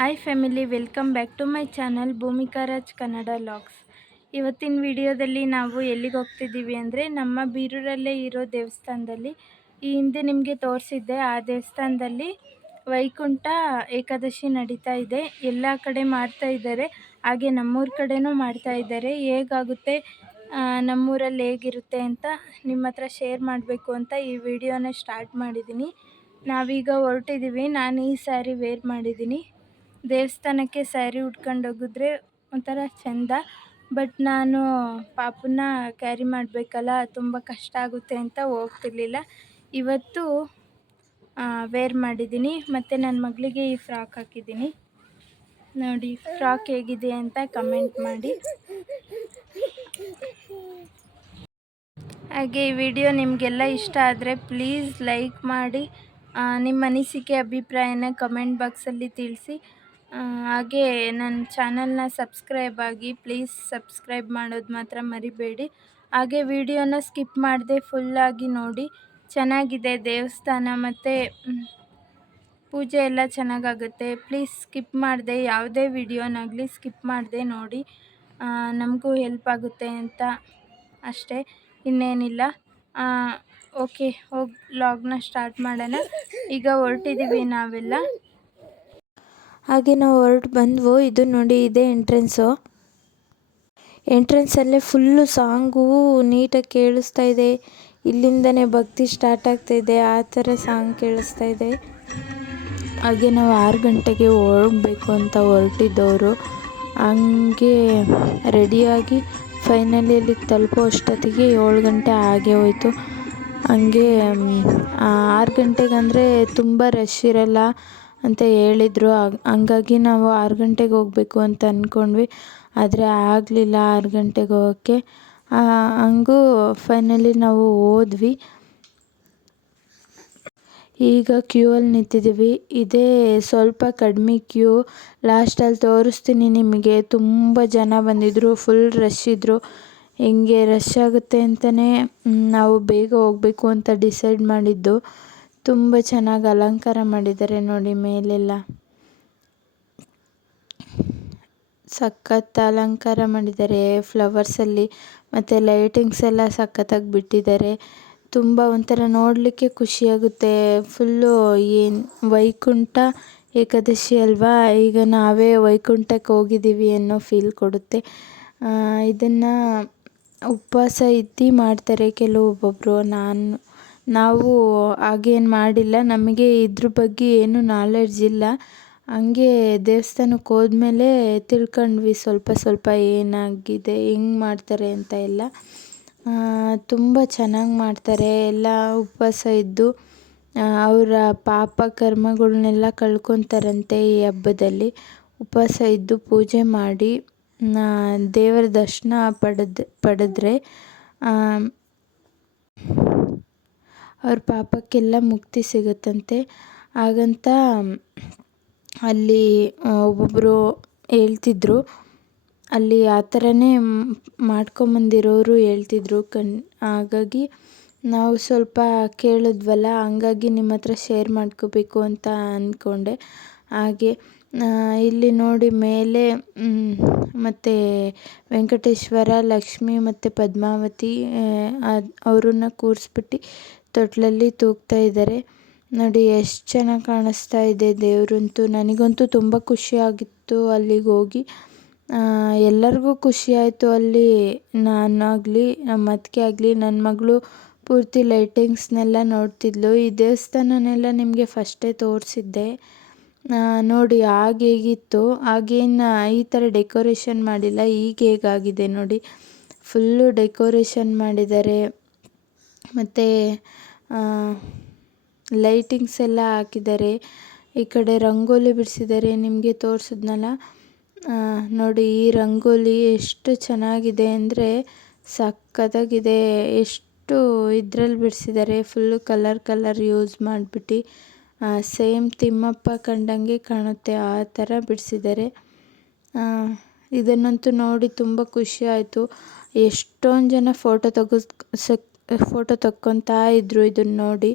Hi family, welcome back to my channel Bhoomika Raj Kannada vlogs. ಇವತ್ತಿನ ವಿಡಿಯೋದಲ್ಲಿ ನಾವು ಎಲ್ಲಿಗೆ ಹೋಗ್ತಿದ್ದೀವಿ ಅಂದರೆ ನಮ್ಮ ಬೀರೂರಲ್ಲೇ ಇರೋ ದೇವಸ್ಥಾನದಲ್ಲಿ ಈ ಹಿಂದೆ ನಿಮಗೆ ತೋರಿಸಿದ್ದೆ. ಆ ದೇವಸ್ಥಾನದಲ್ಲಿ ವೈಕುಂಠ ಏಕಾದಶಿ ನಡೀತಾ ಇದೆ. ಎಲ್ಲ ಕಡೆ ಮಾಡ್ತಾ ಇದ್ದಾರೆ, ಹಾಗೆ ನಮ್ಮೂರ ಕಡೆನೂ ಮಾಡ್ತಾ ಇದ್ದಾರೆ. ಹೇಗಾಗುತ್ತೆ, ನಮ್ಮೂರಲ್ಲಿ ಹೇಗಿರುತ್ತೆ ಅಂತ ನಿಮ್ಮ ಹತ್ರ ಶೇರ್ ಮಾಡಬೇಕು ಅಂತ ಈ ವಿಡಿಯೋನ ಸ್ಟಾರ್ಟ್ ಮಾಡಿದ್ದೀನಿ. ನಾವೀಗ ಹೊರಟಿದ್ದೀವಿ. ನಾನು ಈ ಸ್ಯಾರಿ ವೇರ್ ಮಾಡಿದ್ದೀನಿ. ದೇವಸ್ಥಾನಕ್ಕೆ ಸ್ಯಾರಿ ಉಟ್ಕೊಂಡು ಹೋಗಿದ್ರೆ ಒಂಥರ ಚೆಂದ, ಬಟ್ ನಾನು ಪಾಪನ್ನ ಕ್ಯಾರಿ ಮಾಡಬೇಕಲ್ಲ, ತುಂಬ ಕಷ್ಟ ಆಗುತ್ತೆ ಅಂತ ಹೋಗ್ತಿರ್ಲಿಲ್ಲ. ಇವತ್ತು ವೇರ್ ಮಾಡಿದ್ದೀನಿ. ಮತ್ತು ನನ್ನ ಮಗಳಿಗೆ ಈ ಫ್ರಾಕ್ ಹಾಕಿದ್ದೀನಿ. ನೋಡಿ ಫ್ರಾಕ್ ಹೇಗಿದೆ ಅಂತ ಕಮೆಂಟ್ ಮಾಡಿ. ಹಾಗೆ ಈ ವಿಡಿಯೋ ನಿಮಗೆಲ್ಲ ಇಷ್ಟ ಆದರೆ ಪ್ಲೀಸ್ ಲೈಕ್ ಮಾಡಿ, ನಿಮ್ಮ ಅನಿಸಿಕೆ ಅಭಿಪ್ರಾಯನ ಕಮೆಂಟ್ ಬಾಕ್ಸಲ್ಲಿ ತಿಳಿಸಿ. ಹಾಗೆ ನನ್ನ ಚಾನಲ್ನ ಸಬ್ಸ್ಕ್ರೈಬ್ ಆಗಿ, ಪ್ಲೀಸ್ ಸಬ್ಸ್ಕ್ರೈಬ್ ಮಾಡೋದು ಮಾತ್ರ ಮರಿಬೇಡಿ. ಹಾಗೆ ವಿಡಿಯೋನ ಸ್ಕಿಪ್ ಮಾಡದೆ ಫುಲ್ಲಾಗಿ ನೋಡಿ. ಚೆನ್ನಾಗಿದೆ ದೇವಸ್ಥಾನ, ಮತ್ತು ಪೂಜೆ ಎಲ್ಲ ಚೆನ್ನಾಗಾಗುತ್ತೆ. ಪ್ಲೀಸ್ ಸ್ಕಿಪ್ ಮಾಡದೆ, ಯಾವುದೇ ವಿಡಿಯೋನಾಗಲಿ ಸ್ಕಿಪ್ ಮಾಡದೆ ನೋಡಿ. ನಮಗೂ ಹೆಲ್ಪ್ ಆಗುತ್ತೆ ಅಂತ ಅಷ್ಟೇ, ಇನ್ನೇನಿಲ್ಲ. ಓಕೆ, ಹೋಗಿ ವ್ಲಾಗ್ನ ಸ್ಟಾರ್ಟ್ ಮಾಡೋಣ. ಈಗ ಹೊರಟಿದ್ದೀವಿ ನಾವೆಲ್ಲ. ಹಾಗೆ ನಾವು ಹೊರಟು ಬಂದ್ವು. ಇದು ನೋಡಿ, ಇದೇ ಎಂಟ್ರೆನ್ಸಲ್ಲೇ ಫುಲ್ಲು ಸಾಂಗು ನೀಟಾಗಿ ಕೇಳಿಸ್ತಾ ಇದೆ. ಇಲ್ಲಿಂದನೇ ಭಕ್ತಿ ಸ್ಟಾರ್ಟ್ ಆಗ್ತಾ ಇದೆ, ಆ ಥರ ಸಾಂಗ್ ಕೇಳಿಸ್ತಾ ಇದೆ. ಹಾಗೆ ನಾವು 6 ಗಂಟೆಗೆ ಹೋಗಬೇಕು ಅಂತ ಹೊರಟಿದ್ದವರು. ಹಂಗೆ ರೆಡಿಯಾಗಿ ಫೈನಲಿ ಅಲ್ಲಿಗೆ ತಲುಪೋ ಅಷ್ಟೊತ್ತಿಗೆ 7 ಗಂಟೆ ಆಗೇ ಹೋಯಿತು. ಹಂಗೆ 6 ಗಂಟೆಗಂದರೆ ತುಂಬ ರಶ್ ಇರಲ್ಲ ಅಂತ ಹೇಳಿದರು. ಹಂಗಾಗಿ ನಾವು 6 ಗಂಟೆಗೆ ಹೋಗಬೇಕು ಅಂತ ಅಂದ್ಕೊಂಡ್ವಿ, ಆದರೆ ಆಗಲಿಲ್ಲ 6 ಗಂಟೆಗೆ ಹೋಗೋಕ್ಕೆ. ಹಂಗೂ ಫೈನಲಿ ನಾವು ಹೋದ್ವಿ. ಈಗ ಕ್ಯೂ ಅಲ್ಲಿ ನಿಂತಿದ್ದೀವಿ. ಇದೇ ಸ್ವಲ್ಪ ಕಡಿಮೆ ಕ್ಯೂ. ಲಾಸ್ಟಲ್ಲಿ ತೋರಿಸ್ತೀನಿ ನಿಮಗೆ. ತುಂಬ ಜನ ಬಂದಿದ್ದರು, ಫುಲ್ ರಶ್ ಇದ್ದರು. ಹಿಂಗೆ ರಶ್ ಆಗುತ್ತೆ ಅಂತಲೇ ನಾವು ಬೇಗ ಹೋಗಬೇಕು ಅಂತ ಡಿಸೈಡ್ ಮಾಡಿದ್ದು. ತುಂಬ ಚೆನ್ನಾಗಿ ಅಲಂಕಾರ ಮಾಡಿದ್ದಾರೆ ನೋಡಿ, ಮೇಲೆಲ್ಲ ಸಖತ್ ಅಲಂಕಾರ ಮಾಡಿದ್ದಾರೆ ಫ್ಲವರ್ಸಲ್ಲಿ, ಮತ್ತು ಲೈಟಿಂಗ್ಸ್ ಎಲ್ಲ ಸಖತ್ತಾಗಿ ಬಿಟ್ಟಿದ್ದಾರೆ. ತುಂಬ ಒಂಥರ ನೋಡಲಿಕ್ಕೆ ಖುಷಿಯಾಗುತ್ತೆ. ಫುಲ್ಲು ಏನು ವೈಕುಂಠ ಏಕಾದಶಿ ಅಲ್ವಾ, ಈಗ ನಾವೇ ವೈಕುಂಠಕ್ಕೆ ಹೋಗಿದ್ದೀವಿ ಅನ್ನೋ ಫೀಲ್ ಕೊಡುತ್ತೆ. ಇದನ್ನು ಉಪವಾಸ ಇದ್ದು ಮಾಡ್ತಾರೆ ಒಬ್ಬೊಬ್ಬರು. ನಾವು ಹಾಗೇನು ಮಾಡಿಲ್ಲ, ನಮಗೆ ಇದ್ರ ಬಗ್ಗೆ ಏನು ನಾಲೆಡ್ಜ್ ಇಲ್ಲ. ಹಂಗೆ ದೇವಸ್ಥಾನಕ್ಕೆ ಹೋದ್ಮೇಲೆ ತಿಳ್ಕೊಂಡ್ವಿ ಸ್ವಲ್ಪ ಸ್ವಲ್ಪ ಏನಾಗಿದೆ, ಹೆಂಗೆ ಮಾಡ್ತಾರೆ ಅಂತ ಎಲ್ಲ. ತುಂಬ ಚೆನ್ನಾಗಿ ಮಾಡ್ತಾರೆ. ಎಲ್ಲ ಉಪವಾಸ ಇದ್ದು ಅವರ ಪಾಪ ಕರ್ಮಗಳನ್ನೆಲ್ಲ ಕಳ್ಕೊತಾರಂತೆ ಈ ಹಬ್ಬದಲ್ಲಿ. ಉಪವಾಸ ಇದ್ದು ಪೂಜೆ ಮಾಡಿ ದೇವರ ದರ್ಶನ ಪಡೆದ್ರೆ ಅವ್ರ ಪಾಪಕ್ಕೆಲ್ಲ ಮುಕ್ತಿ ಸಿಗುತ್ತಂತೆ. ಹಾಗಂತ ಅಲ್ಲಿ ಒಬ್ಬೊಬ್ಬರು ಹೇಳ್ತಿದ್ರು, ಅಲ್ಲಿ ಆ ಥರನೇ ಮಾಡ್ಕೊಂಬಂದಿರೋರು ಹೇಳ್ತಿದ್ರು. ಹಾಗಾಗಿ ನಾವು ಸ್ವಲ್ಪ ಕೇಳಿದ್ವಲ್ಲ, ಹಂಗಾಗಿ ನಿಮ್ಮ ಹತ್ರ ಶೇರ್ ಮಾಡ್ಕೋಬೇಕು ಅಂತ ಅಂದ್ಕೊಂಡೆ. ಹಾಗೆ ಇಲ್ಲಿ ನೋಡಿ ಮೇಲೆ ಮತ್ತು ವೆಂಕಟೇಶ್ವರ, ಲಕ್ಷ್ಮಿ ಮತ್ತು ಪದ್ಮಾವತಿ ಅವ್ರನ್ನ ಕೂರಿಸ್ಬಿಟ್ಟು ತೊಟ್ಲಲ್ಲಿ ತೂಗ್ತಾ ಇದ್ದಾರೆ. ನೋಡಿ ಎಷ್ಟು ಚೆನ್ನಾಗಿ ಕಾಣಿಸ್ತಾ ಇದೆ ದೇವರಂತೂ. ನನಗಂತೂ ತುಂಬ ಖುಷಿಯಾಗಿತ್ತು ಅಲ್ಲಿಗೆ ಹೋಗಿ. ಎಲ್ಲರಿಗೂ ಖುಷಿಯಾಯಿತು ಅಲ್ಲಿ. ನಾನಾಗಲಿ, ನಮ್ಮ ಅತ್ತಿಗೆ ಆಗಲಿ, ನನ್ನ ಮಗಳು ಪೂರ್ತಿ ಲೈಟಿಂಗ್ಸ್ನೆಲ್ಲ ನೋಡ್ತಿದ್ಲು. ಈ ದೇವಸ್ಥಾನನೆಲ್ಲ ನಿಮಗೆ ಫಸ್ಟೇ ತೋರಿಸಿದ್ದೆ ನೋಡಿ. ಆಗ ಹೇಗಿತ್ತು, ಆಗೇನು ಈ ಥರ ಡೆಕೋರೇಷನ್ ಮಾಡಿಲ್ಲ, ಈಗ ಹೇಗಾಗಿದೆ ನೋಡಿ. ಫುಲ್ಲು ಡೆಕೋರೇಷನ್ ಮಾಡಿದ್ದಾರೆ, ಮತ್ತು ಲೈಟಿಂಗ್ಸ್ ಎಲ್ಲ ಹಾಕಿದ್ದಾರೆ. ಈ ಕಡೆ ರಂಗೋಲಿ ಬಿಡಿಸಿದ್ದಾರೆ, ನಿಮಗೆ ತೋರಿಸಿದ್ನಲ್ಲ ನೋಡಿ. ಈ ರಂಗೋಲಿ ಎಷ್ಟು ಚೆನ್ನಾಗಿದೆ ಅಂದರೆ ಸಖತ್ತಾಗಿದೆ. ಎಷ್ಟು ಇದ್ರಲ್ಲಿ ಬಿಡಿಸಿದ್ದಾರೆ, ಫುಲ್ಲು ಕಲರ್ ಯೂಸ್ ಮಾಡಿಬಿಟ್ಟು ಸೇಮ್ ತಿಮ್ಮಪ್ಪ ಕಂಡಂಗೆ ಕಾಣುತ್ತೆ ಆ ಥರ ಬಿಡಿಸಿದ್ದಾರೆ. ಇದನ್ನಂತೂ ನೋಡಿ ತುಂಬ ಖುಷಿ ಆಯಿತು. ಎಷ್ಟೊಂದು ಜನ ಫೋಟೋ ತಕ್ಕೊತಾ ಇದ್ದರು ಇದನ್ನು ನೋಡಿ.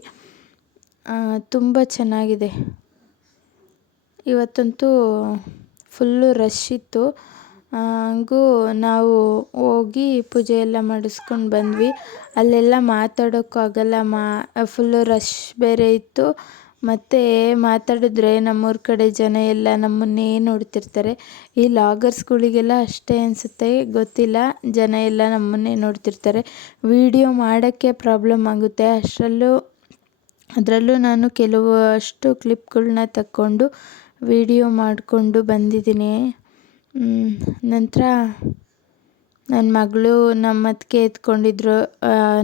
ತುಂಬ ಚೆನ್ನಾಗಿದೆ. ಇವತ್ತಂತೂ ಫುಲ್ಲು ರಶ್ ಇತ್ತು. ಹಂಗೂ ನಾವು ಹೋಗಿ ಪೂಜೆ ಎಲ್ಲ ಮಾಡಿಸ್ಕೊಂಡು ಬಂದ್ವಿ. ಅಲ್ಲೆಲ್ಲ ಮಾತಾಡೋಕ್ಕಾಗಲ್ಲ, ಫುಲ್ಲು ರಶ್ ಬೇರೆ ಇತ್ತು. ಮತ್ತು ಮಾತಾಡಿದ್ರೆ ನಮ್ಮೂರ ಕಡೆ ಜನ ಎಲ್ಲ ನಮ್ಮನ್ನೇ ನೋಡ್ತಿರ್ತಾರೆ. ಈ ಲಾಗರ್ಸ್ಗಳಿಗೆಲ್ಲ ಅಷ್ಟೇ ಅನಿಸುತ್ತೆ, ಗೊತ್ತಿಲ್ಲ. ಜನ ಎಲ್ಲ ನಮ್ಮನ್ನೇ ನೋಡ್ತಿರ್ತಾರೆ. ವಿಡಿಯೋ ಮಾಡೋಕ್ಕೆ ಪ್ರಾಬ್ಲಮ್ ಆಗುತ್ತೆ. ಅದರಲ್ಲೂ ನಾನು ಕೆಲವಷ್ಟು ಕ್ಲಿಪ್ಗಳನ್ನ ತಕ್ಕೊಂಡು ವಿಡಿಯೋ ಮಾಡಿಕೊಂಡು ಬಂದಿದ್ದೀನಿ. ನಂತರ ನನ್ನ ಮಗಳು ನಮ್ಮ ಅತ್ತಿಗೆ ಎತ್ಕೊಂಡಿದ್ರು.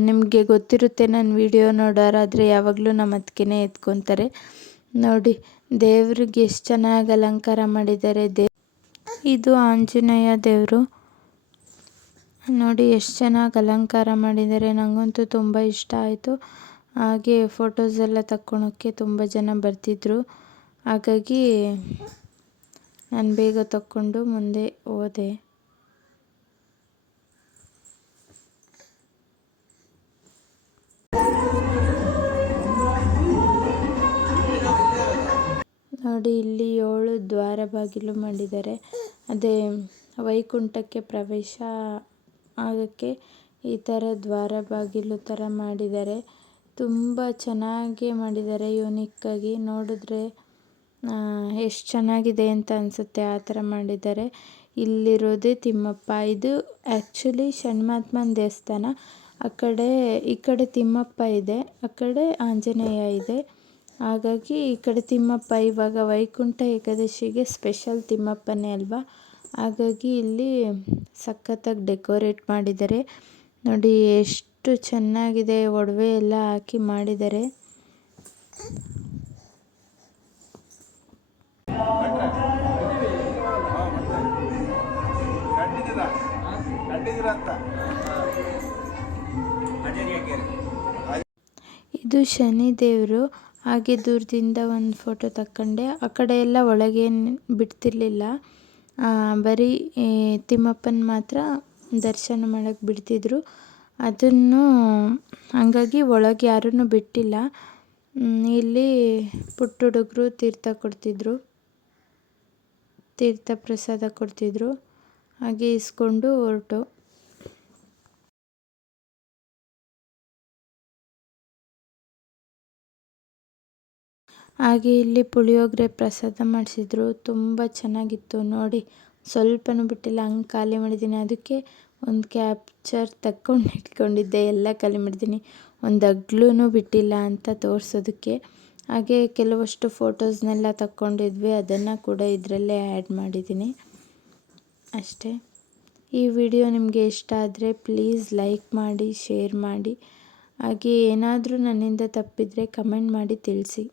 ನಿಮಗೆ ಗೊತ್ತಿರುತ್ತೆ, ನನ್ನ ವಿಡಿಯೋ ನೋಡೋರಾದರೆ ಯಾವಾಗಲೂ ನಮ್ಮ ಅತ್ತಿಗೆನೇ ಎತ್ಕೊತಾರೆ. ನೋಡಿ ದೇವ್ರಿಗೆ ಎಷ್ಟು ಚೆನ್ನಾಗಿ ಅಲಂಕಾರ ಮಾಡಿದ್ದಾರೆ. ಇದು ಆಂಜನೇಯ ದೇವರು. ನೋಡಿ ಎಷ್ಟು ಚೆನ್ನಾಗಿ ಅಲಂಕಾರ ಮಾಡಿದ್ದಾರೆ. ನನಗಂತೂ ತುಂಬ ಇಷ್ಟ ಆಯಿತು. ಹಾಗೆ ಫೋಟೋಸ್ ಎಲ್ಲ ತಕ್ಕೊಳೋಕ್ಕೆ ತುಂಬ ಜನ ಬರ್ತಿದ್ರು. ಹಾಗಾಗಿ ನಾನು ಬೇಗ ತಕ್ಕೊಂಡು ಮುಂದೆ ಹೋದೆ. ನೋಡಿ ಇಲ್ಲಿ 7 ದ್ವಾರ ಬಾಗಿಲು ಮಾಡಿದ್ದಾರೆ. ಅದೇ ವೈಕುಂಠಕ್ಕೆ ಪ್ರವೇಶ ಆಗೋಕ್ಕೆ ಈ ಥರ ದ್ವಾರ ಬಾಗಿಲು ಥರ ಮಾಡಿದ್ದಾರೆ. ತುಂಬ ಚೆನ್ನಾಗಿ ಮಾಡಿದ್ದಾರೆ, ಯೂನಿಕ್ಕಾಗಿ. ನೋಡಿದ್ರೆ ಎಷ್ಟು ಚೆನ್ನಾಗಿದೆ ಅಂತ ಅನಿಸುತ್ತೆ, ಆ ಥರ ಮಾಡಿದ್ದಾರೆ. ಇಲ್ಲಿರೋದೇ ತಿಮ್ಮಪ್ಪ. ಇದು ಆ್ಯಕ್ಚುಲಿ ಷಣ್ಮಾತ್ಮನ ದೇವಸ್ಥಾನ. ಈ ಕಡೆ ತಿಮ್ಮಪ್ಪ ಇದೆ, ಆ ಕಡೆ ಆಂಜನೇಯ ಇದೆ. ಹಾಗಾಗಿ ಈ ಕಡೆ ತಿಮ್ಮಪ್ಪ ಇವಾಗ ವೈಕುಂಠ ಏಕಾದಶಿಗೆ ಸ್ಪೆಷಲ್ ತಿಮ್ಮಪ್ಪನೇ ಅಲ್ವಾ. ಹಾಗಾಗಿ ಇಲ್ಲಿ ಸಖತ್ತಾಗಿ ಡೆಕೋರೇಟ್ ಮಾಡಿದ್ದಾರೆ. ನೋಡಿ ಎಷ್ಟು ಚೆನ್ನಾಗಿದೆ, ಒಡವೆ ಎಲ್ಲ ಹಾಕಿ ಮಾಡಿದ್ದಾರೆ. ಇದು ಶನಿ ದೇವರು. ಹಾಗೆ ದೂರದಿಂದ ಒಂದು ಫೋಟೋ ತಕ್ಕೊಂಡೆ. ಆ ಕಡೆ ಎಲ್ಲ ಒಳಗೇನು ಬಿಡ್ತಿರ್ಲಿಲ್ಲ, ಬರೀ ತಿಮ್ಮಪ್ಪನ ಮಾತ್ರ ದರ್ಶನ ಮಾಡೋಕ್ಕೆ ಬಿಡ್ತಿದ್ರು. ಅದನ್ನು ಹಾಗಾಗಿ ಒಳಗೆ ಯಾರನ್ನೂ ಬಿಟ್ಟಿಲ್ಲ. ಇಲ್ಲಿ ಪುಟ್ಟ ಹುಡುಗರು ತೀರ್ಥ ಪ್ರಸಾದ ಕೊಡ್ತಿದ್ರು. ಹಾಗೆ ಇಸ್ಕೊಂಡು ಹೊರಟು. ಹಾಗೆ ಇಲ್ಲಿ ಪುಳಿಯೋಗರೆ ಪ್ರಸಾದ ಮಾಡಿಸಿದ್ರು. ತುಂಬ ಚೆನ್ನಾಗಿತ್ತು. ನೋಡಿ ಸ್ವಲ್ಪನೂ ಬಿಟ್ಟಿಲ್ಲ, ಹಂಗೆ ಖಾಲಿ ಮಾಡಿದ್ದೀನಿ. ಅದಕ್ಕೆ ಒಂದು ಕ್ಯಾಪ್ಚರ್ ತಕ್ಕೊಂಡು ಇಟ್ಕೊಂಡಿದ್ದೆ. ಎಲ್ಲ ಖಾಲಿ ಮಾಡಿದ್ದೀನಿ, ಒಂದು ಅಗ್ಲೂ ಬಿಟ್ಟಿಲ್ಲ ಅಂತ ತೋರಿಸೋದಕ್ಕೆ. ಹಾಗೆ ಕೆಲವಷ್ಟು ಫೋಟೋಸ್ನೆಲ್ಲ ತಕ್ಕೊಂಡಿದ್ವಿ, ಅದನ್ನು ಕೂಡ ಇದರಲ್ಲೇ ಆ್ಯಡ್ ಮಾಡಿದ್ದೀನಿ ಅಷ್ಟೇ. ಈ ವಿಡಿಯೋ ನಿಮಗೆ ಇಷ್ಟ ಆದರೆ ಪ್ಲೀಸ್ ಲೈಕ್ ಮಾಡಿ, ಶೇರ್ ಮಾಡಿ. ಹಾಗೆ ಏನಾದರೂ ನನ್ನಿಂದ ತಪ್ಪಿದರೆ ಕಮೆಂಟ್ ಮಾಡಿ ತಿಳಿಸಿ.